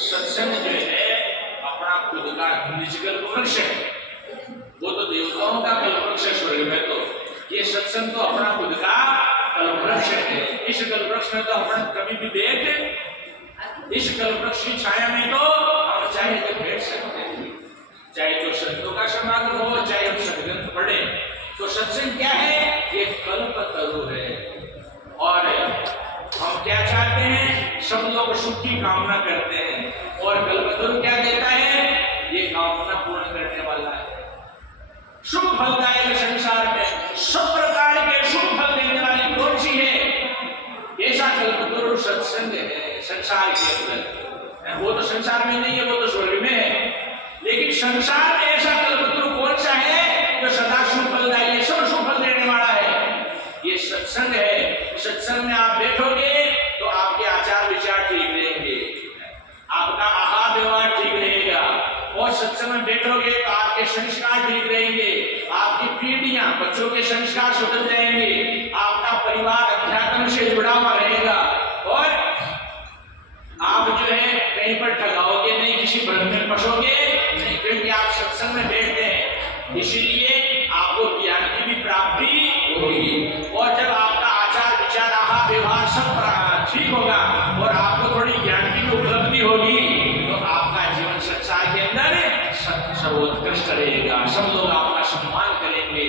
सत्संग जो है अपना खुद का निज कल्पवृक्ष है, वो तो देवताओं का कल्पवृक्ष है स्वर्ग में, तो ये सत्संग तो अपना खुद का कल्पवृक्ष है। इस कल्पवृक्ष में तो अपन कभी भी बैठ, इस कल्पवृक्ष की छाया में तो हम चाहे तो बैठ सकते हैं, चाहे तो संतों का समागम हो, चाहे हम सत्संग पढ़े। तो सत्संग क्या है? ये कल्पतरु है। और हम क्या चाहते हैं? सब लोग सुख की कामना करते हैं, और कल्पतरु क्या देता है? ये कामना पूर्ण करने वाला है। शुभ फलदायक संसार में सब प्रकार के शुभ फल देने वाली कौन सी है? ऐसा कल्पतरु सत्संग है संसार के अंदर। वो तो संसार में नहीं है, वो तो स्वर्ग में है। लेकिन संसार में ऐसा कल्पतरु कौन सा है जो सदा शुभ फलदायी, सब शुभ फल देने वाला है? ये सत्संग है। सत्संग में आप बैठोगे तो आपके आचार विचार ठीक रहेंगे, आपका आहार व्यवहार ठीक रहेगा, और सत्संग में बैठोगे तो आपके संस्कार ठीक रहेंगे, आपकी पीढ़ियां, बच्चों के संस्कार सुधर जाएंगे, आपका परिवार अध्यात्म से जुड़ा हुआ रहेगा, और आप जो है कहीं पर ठगाओगे नहीं, किसी भ्रम में फंसोगे नहीं, क्योंकि आप सत्संग में बैठते हैं। इसीलिए आपको ज्ञान की भी प्राप्ति होगी, और जब आपका आचार विचार आहार व्यवहार सब ठीक होगा और आपको थोड़ी ज्ञान की भी उपलब्धि होगी, तो आपका जीवन संसार के अंदर सर्वोत्कृष्ट रहेगा। सब लोग आपका सम्मान करेंगे।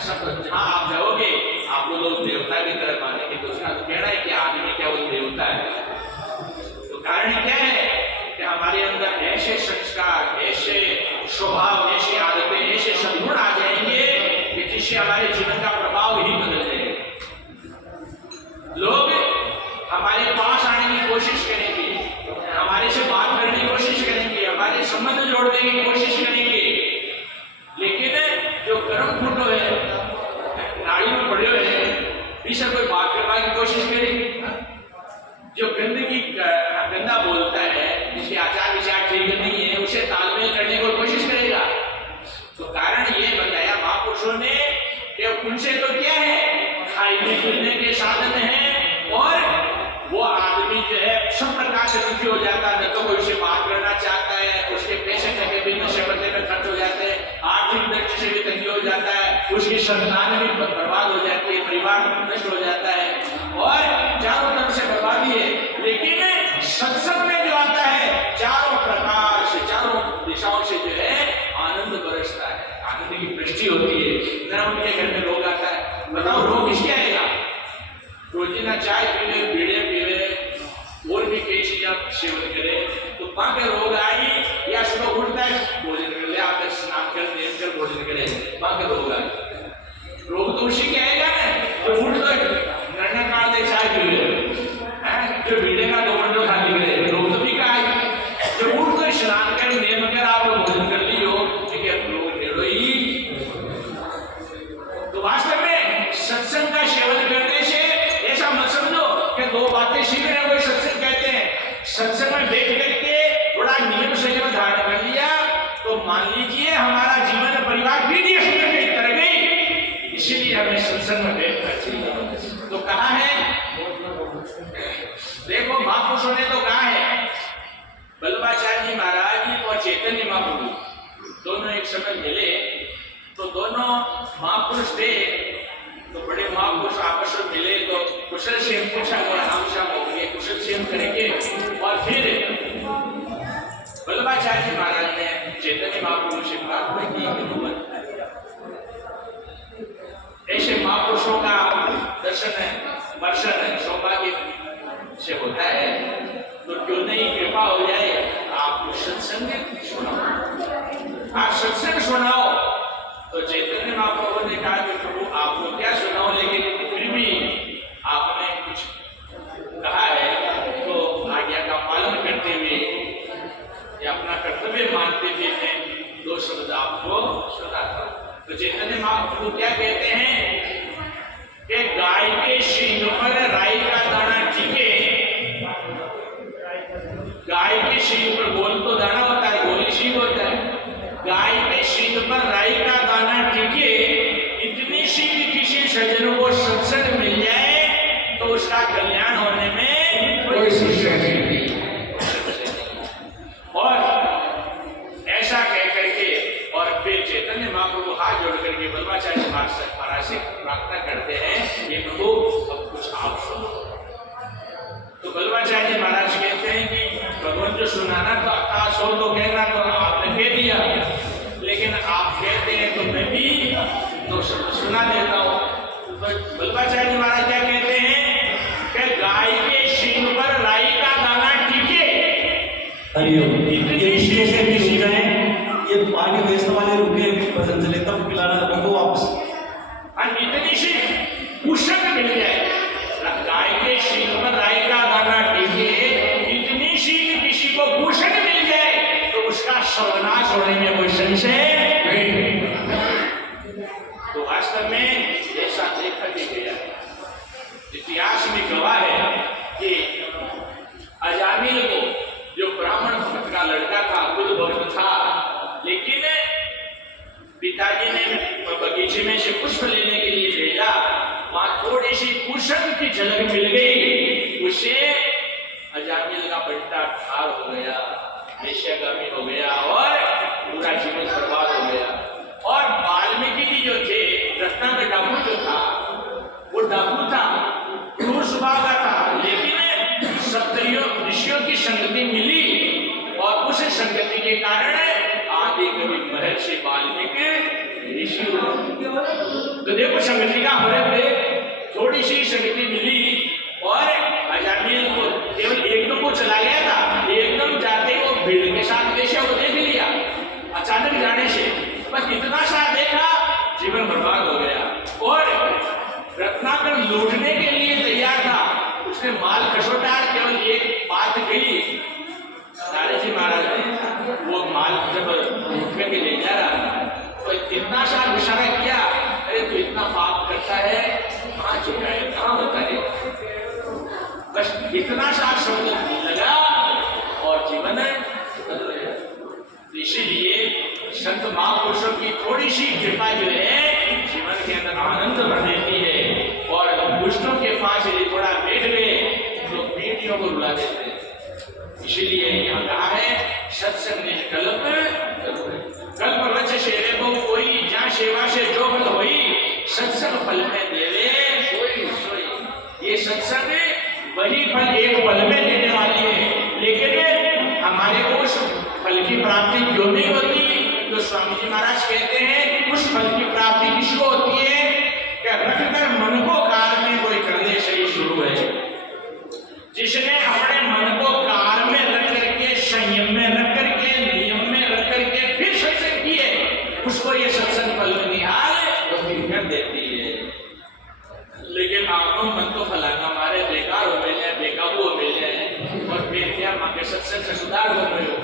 सब जहाँ आप जाओगे आपको लोग देवता की तरह मानेंगे। तो उसका कहना है कि आदमी क्या वो देवता है। तो कारण क्या है कि हमारे अंदर ऐसे संस्कार, ऐसे स्वभाव, ऐसी आदतें, ऐसे सद्गुण आ जाएंगे कि जिससे हमारे जीवन का प्रभाव ही बदल जाएगा। लोग हमारे पास आने की कोशिश करेंगे, हमारे से बात करने की कोशिश करेंगे, हमारे संबंध जोड़ने की कोशिश करेंगे, लेकिन जो कर्म फूटो है, नाड़ी में पड़े हुए हैं, इसे कोई बात करने की कोशिश करेंगे। जो गंदगी गंदा बोलता है, जिसके आचार विचार ठीक नहीं है, उसे तालमेल करने की कोशिश करेगा। तो कारण ये बताया महापुरुषों ने कि उनसे तो क्या है, खाने पीने के साधन है, और वो आदमी जो है सब प्रकार से दुखी हो जाता है। न तो कोई उसे बात करना चाहता है, उसके पैसे टके भी नशे पत्ते में खर्च हो जाते हैं, आर्थिक दृष्टि से भी तंगी हो जाता है, उसकी संतान भी बर्बाद हो जाती है, परिवार नष्ट हो जाता है, और चारों तरफ से बर्बादी है। लेकिन सत्संग में जो आता है, चारों प्रकार से, चारों दिशाओं से जो है आनंद बरसता है, आनंद की वृष्टि होती है। जरा उनके घर में रोग आता है, बताओ रोग किसके आएगा? रोजीना चाय पीवे, बीड़े पीवे, और भी कई चीजें आप सेवन करें तो वहां पे रोग आई, या सुबह उठता है भोजन कर ले, आप स्नान कर देर कर भोजन करें, वहां पे रोग आए। रोग तो उसी के आएगा ना जो उठ तो नन्ना काट दे चाय पी ले, जो बीड़े का 2 घंटे खा ले, रोग तो भी का आएगा। जो उठ तो स्नान कर नियम कर आप भोजन कर लियो, ठीक है, रोग नेड़ो ही। तो वास्तव में सत्संग का सेवन करने से ऐसा मत समझो कि 2 बातें सीख रहे हो सत्संग कहते हैं। सत्संग में बैठ करके थोड़ा नियम संयम धारण कर लिया तो मान लीजिए हमारा जीवन परिवार पीढ़ी तर गई। इसीलिए हमें सत्संग में बैठना चाहिए। तो कहा है, देखो महापुरुषों ने तो कहा है, वल्लभाचार्य जी महाराज जी और चैतन्य महाप्रभु दोनों एक समय मिले, तो दोनों महापुरुष थे। तो बड़े महापुरुष आपस में मिले तो कुशल क्षेम पूछा, हम शाम हो गए, कुशल क्षेम करेंगे। और फिर वल्लभाचार्य जी महाराज ने चैतन्य महाप्रभु से प्रार्थना की, ऐसे महापुरुषों का दर्शन वर्षन सौभाग्य से होता है, तो क्यों नहीं कृपा हो जाए आपको सत्संग सुनाओ, आप सत्संग सुनाओ। तो चैतन्य महाप्रभु ने कहा कि प्रभु आपको क्या सुनाओ, लेकिन फिर भी आपने कुछ कहा है तो आज्ञा का पालन करते हुए या अपना कर्तव्य मानते हुए मैं 2 शब्द आपको सुनाता हूं। तो चैतन्य महाप्रभु क्या कहते हैं कि गाय के सींग पर राई का दाना टिके, गाय के सींग पर गोल तो दाना होता है, गोली सींग होता है, गाय के सींग पर राई का दाना टिके, इतनी सींग किसी सज्जन को सत्संग मिल जाए तो उसका कल्याण होने में कोई संशय नहीं। सुनाना तो आकाश हो तो कहना, तो आपने कह दिया, लेकिन आप कहते हैं तो मैं भी तो सुना देता हूँ। तो वल्लभाचार्य जी महाराज क्या कहते हैं कि गाय के शींग पर राई का दाना टीके। ये शीशे से भी रुक जाए, ये आगे वैष्णव वाले रुके भजन चले तब पिलाना रखो वापस। इतनी सी कुशन मिल जाए, गाय के शींग पर राई का दाना टीके, इतनी सी किसी को कुशन मिल जाए तो उसका सर्वनाश होने में कोई संशय नहीं। तो वास्तव में ऐसा देखा भी गया, इतिहास में गवाह है कि अजामिल को जो ब्राह्मण भक्त का लड़का था, खुद भक्त था, लेकिन पिताजी ने बगीचे में से पुष्प लेने के लिए भेजा, वहां थोड़ी सी कुशन की झलक मिल गई, उसे अजामिल का बेटा ठार हो गया, वेश्यागामी हो गया और पूरा जीवन बर्बाद हो गया। और वाल्मीकि जी जो थे, रत्नाकर डाकू जो था, वो डाकू था, क्रूर स्वभाव का था, लेकिन सप्तर्षियों ऋषियों की संगति मिली और उस संगति के कारण आदि कवि महर्षि वाल्मीकि ऋषि हुए। तो देखो संगति का होने पे थोड़ी सी संगति मिली और अजामिल को केवल एकदम वो चला गया था, एकदम जाते वो भीड़ के साथ वेश्या को देख लिया अचानक जाने से, बस इतना सा देखा, जीवन बर्बाद हो गया। और रत्नाकर लूटने के लिए तैयार था, उसने माल खसोटा, केवल एक बात कही, दादा जी महाराज ने वो माल जब लूटने के ले जा रहा था तो इतना सा इशारा किया, अरे तू इतना पाप करता है, कहाँ चुका है, कहाँ होता है, बस इतना सा शब्द लगा और जीवन बदल गया। इसीलिए संत महापुरुषों की थोड़ी सी कृपा जो है जीवन के अंदर आनंद भर देती है, और दुष्टों के पास यदि थोड़ा बैठ गए तो पीढ़ियों को रुला देते हैं। इसीलिए यहाँ कहा है सत्संग निष्कल्प कल्प वच शेरे को कोई, जहाँ सेवा से जो फल होई, सत्संग फल में देवे सोई सोई। ये सत्संग वही फल एक पल में देने वाली है, लेकिन हमारे को उस फल की प्राप्ति क्यों नहीं होती? तो स्वामी जी महाराज कहते हैं उस फल की प्राप्ति किसको होती है कि रखकर मन को कार में कोई करने से ही शुरू है। जिसने अपने मन को कार में रख करके, संयम में रख करके, नियम में रख करके फिर सत्संग किए, उसको ये सत्संग फल में निहाल कर देती है। लेकिन आपको मन तो फलाना हमारे बेकार हो गए, बेकाबू हो गए, और फिर क्या मांगे सत्संग से सुधार हो गए हो,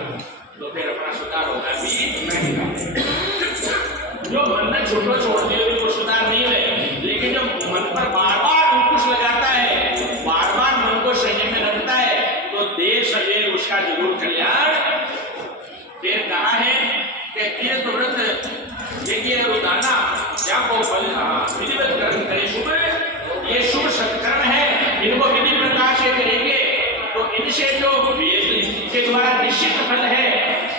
तो फिर अपना सुधार होगा भी नहीं। जो मन ने छोटो छोड़ दिए वो सुधार नहीं है, लेकिन जो मन पर बार बार अंकुश लगाता है, बार बार मन को संयम में रखता है, तो देर सवेर उसका जरूर कल्याण। फिर कहा है कि तीर्थ व्रत देखिए रोजाना क्या को फल विधिवत कर्म करे शुभ, ये शुभ सत्कर्म है, इनको विधि प्रकार से करेंगे तो इनसे जो वेद के द्वारा निश्चित फल है,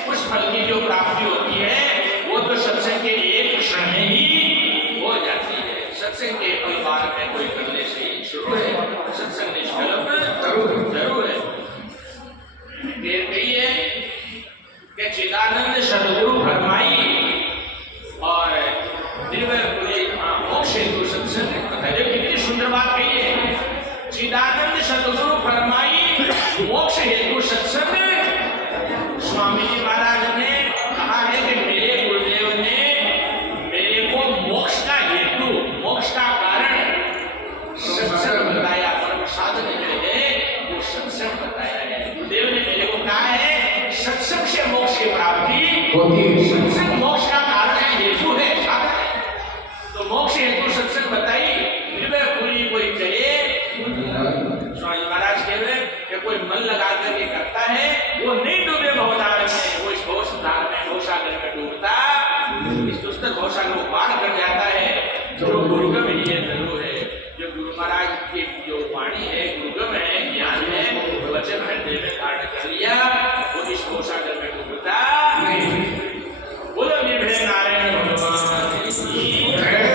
उस फल की जो प्राप्ति होती है वो तो सत्संग के एक क्षण में ही हो जाती है। सत्संग के फल बाद में कोई करने से ही शुरू है, सत्संग निष्कल्प जरूर है। फिर कहिए कि चिदानंद सदगुरु फरमाई और मोक्ष हेतु सत्संग, कितनी सुंदर बात कही है। चिदानंद सदगुरु फरमाई मोक्ष हेतु सत्संग। स्वामी जी महाराज ने कहा है कि मेरे गुरुदेव ने मेरे को मोक्ष का हेतु, मोक्ष का कारण सत्संग बताया, परम साधन है वो सत्संग बताया है। गुरुदेव ने मेरे को कहा है सत्संग से मोक्ष की प्राप्ति होती है, सत्संग मोक्ष का कारण है, हेतु है, साधन है। तो मोक्ष हेतु सत्संग बताई, पूरी कोई करे। स्वामी महाराज कह रहे कि कोई मन लगा करके करता है